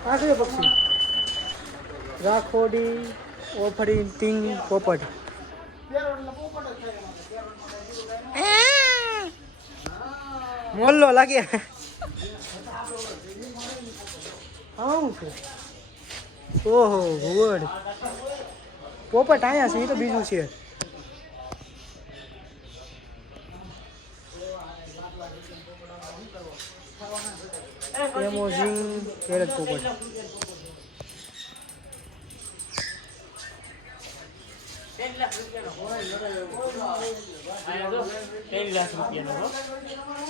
આ કયું પક્ષી રાખોડી ઓફરી ટીંગ પોપટ મોલ્લો લાગે આવું છે ઓહો ઘુવડ પોપટ અહીંયા છે એ તો બીજું છે એમોઝિંગ કેરટ પોપટ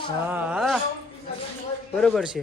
હા બરોબર છે.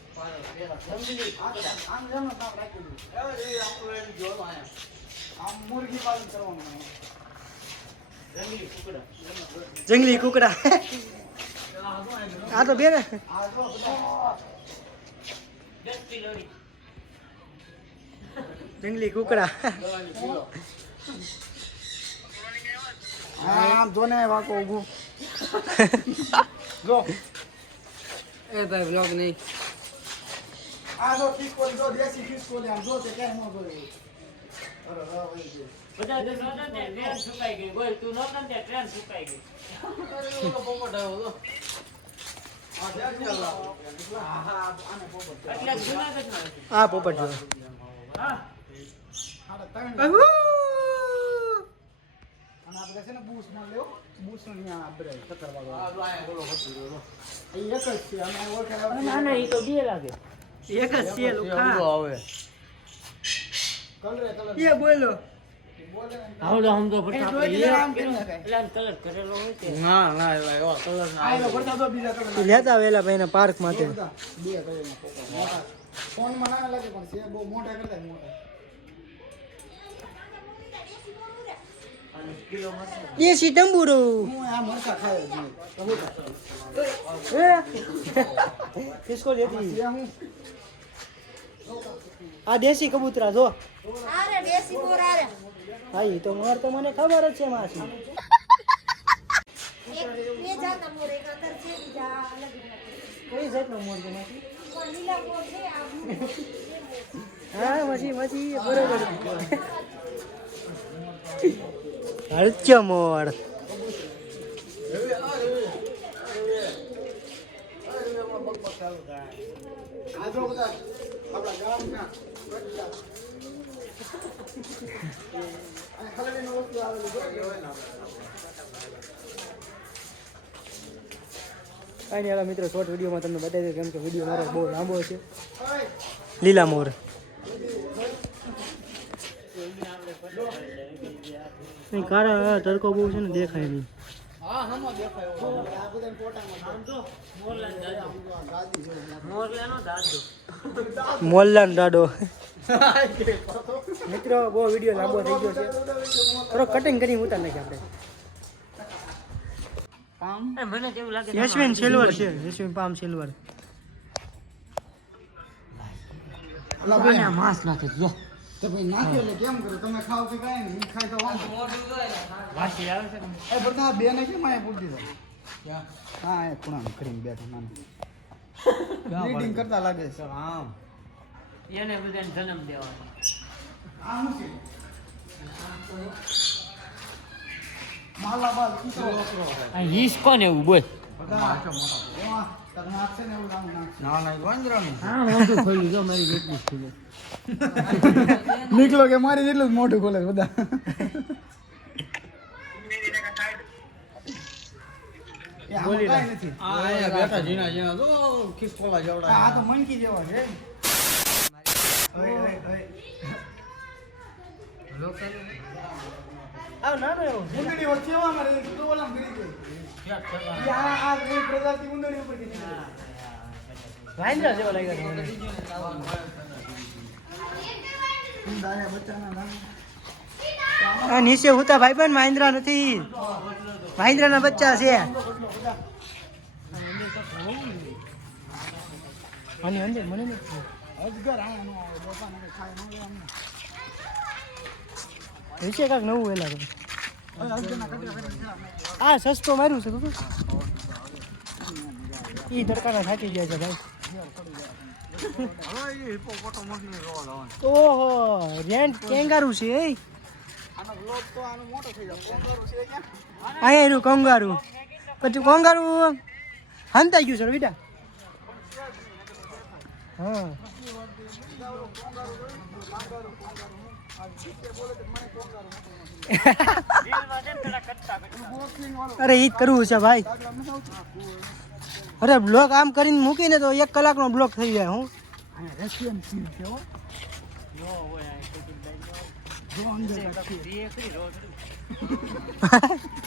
જંગલી કુકડા. આ તો બે ને. જંગલી કુકડા. આમ જો ને વાકો ઊભું જો. એ ભાઈ બ્લોગ નહીં. આ જો ખિસકો જો દેશી ઠીક લે આમ જો તે કેમ ન કરે અરે વાહ ભાઈ જો. બધા ટ્રેન સુકાઈ ગઈ. બોલ તું ને ત્યાં ટ્રેન સુકાઈ ગઈ. આ દેશી વાળા. હા, હા, આને પોપટ જો આપણે છે ને બૂસમાં લેવો બૂસનો અહીંયા આપણે ચક્કર વાળો. એ એક જ છે. ના ના એ તો બે લાગે. એક જ છે લુખા કલરે કલર એ બોલો. બોલે ને આવડો સમજો એ ફટાફટ જોઈ એ આમ કરી નખાય. પેલા કલર કરેલો હોય તે તો બીજા કલર તું લેતા વેલા ભાઈને પાર્ક માટે. બે કલરના પોપટ મોટા ફોનમાં લાગે પણ છે બહુ મોટા કરતા મોટા. દેશી તંબુરો હું આ દેશી કબૂતરા જો હા ઈ તો મોર તો મને ખબર જ છે માસી કઈ જાતનો મોર છે માસી. હા મસી મસી બરોબર કહેવાય ને કાંઈ નહીં મિત્રો શોર્ટ વિડીયોમાં તમને બતાવી દઉં કેમ કે વીડિયો મારો બહુ લાંબો છે. લીલા મોર. નહીં કારા તડકો બહુ છે ને દેખાય નહીં. હા હમો દેખાય આ બધા ફોટામાં જો મોરલાલ દાદો ગાદી છે મોરલાનો દાદો મોલ્લાન દાડો. મિત્રો બહુ વીડિયો લાંબો થઈ ગયો છે. થોડો કટિંગ કરી ઉતાર નાખી આપણે. યશવિન સિલ્વર છે. યશવિન પામ સિલ્વર માસ નાખે જો. તો ભાઈ નાખ્યો એટલે કેમ કરો તમે ખાવ કે કાંઈ નહીં? ખાય તો વાંધો. વાસી આવે છે એ બધા બે ને કેમ અહીંયા પૂછી દીધા હા એ ખૂણા કરીને બેઠા નાના રીડિંગ કરતા લાગે છે. આમ. એને બધાને જન્મ દેવાનો. આ શું છે? માલા બાલ કીધો આ હીસ કોને એવું બોલ. મોટું નીકળો કે મારી જેટલું જ મોઢું ખોલે બધા. એ આમાં કાંઈ નથી. આ તો મનકી જેવા છે. ઓય, ઓય, ઓય. નાનો એવો છે? વાંદરા જેવો લાગ્યો નીચે હુતા ભાઈ પણ મહિન્દ્રા નથી વાંદરાના બચ્ચા છે આની અંદર મને નથી ખબર. અજગર આયા નો આવે. બાપાને કઈ ખાય નો આવે અમને. વિશે કાંઈક નવું વેલા આ સસ્તો માર્યું છે, ખબર? ઈ તડકાના થાકી ગયા છે, ભાઈ. ઓહો, રેન્ટ કેંગારું છે, એ? અહીંયા એનું કંગારું. પછી કંગારું હંતાઈ ગયું છે બેટા. હા. અરે, ઈ જ કરવું છે ભાઈ અરે, બ્લોક આમ કરીને મૂકીને તો એક કલાકનો બ્લોક થઈ જાય, હું.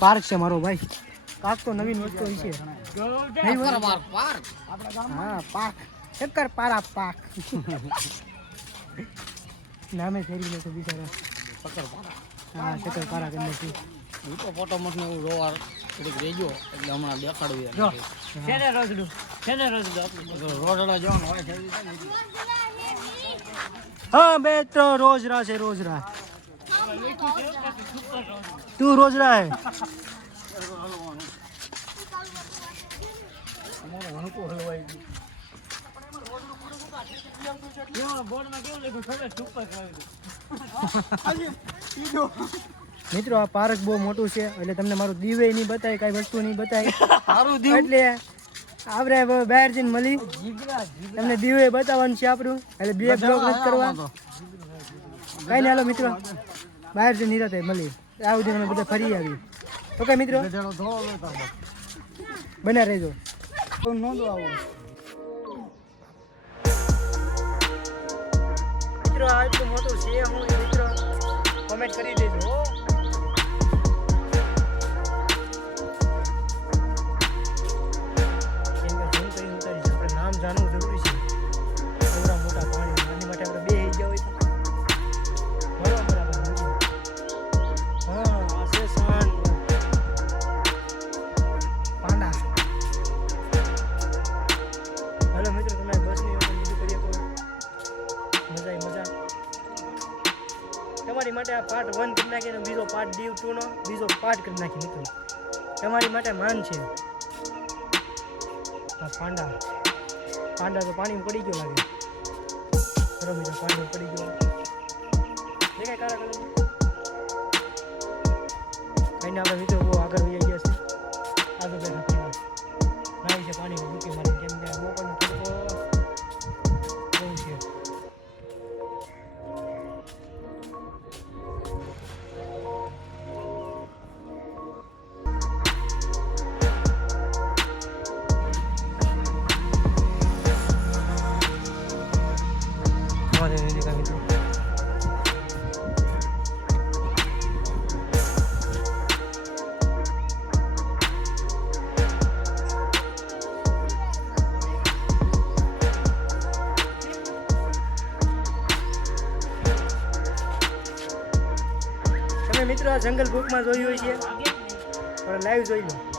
પાર્ક છે મારો ભાઈ પાર્ક તો નવીન વસ્તુ છે? હા પાક ચક્કર પારા પાક નામે ફેરી લે તો બિચારા. હા ચક્કર પારા હું તો ફોટો ને એવું રોવાર થોડીક રેજો એટલે હમણાં દેખાડું રોજડું? રોજડું જવાનું હોય છે હા બે તો રોજરા છે રોજરા તું રોજરા હે? મિત્રો આ પાર્ક બહુ મોટું છે એટલે તમને મારું દીવે નહીં બતાય કઈ વસ્તુ નહીં બતાય. સારું એટલે આપણે હવે બહાર જઈને મળી. તમને દીવે બતાવવાનું છે આપણું. એટલે બે બ્લોક કરવા. કઈ નહીં હાલો મિત્રો. બહાર જઈને નિરાતે મળી. આવું અમે બધા ફરી આવી ઓકે મિત્રો? બન્યા રહેજો. તો નોંધો આવો. મિત્રો આ મોટું છે હું મિત્રો કોમેન્ટ કરી દેજો તમારી માટે આ પાર્ટ વન કરી નાખીને બીજો પાર્ટ દીવ ટુ નો, બીજો પાર્ટ કરી નાખી મિત્રો. તમારી માટે માન છે. પાંડા. પાંડા તો પાણીમાં પડી ગયો લાગે. બરો મિત્રો પાણી પડી ગયો. દેખાય કાળા કલર કઈને આપણે મિત્રો તમે જંગલ બુકમાં જોયું હોય છે. પણ લાઈવ જોઈ લો.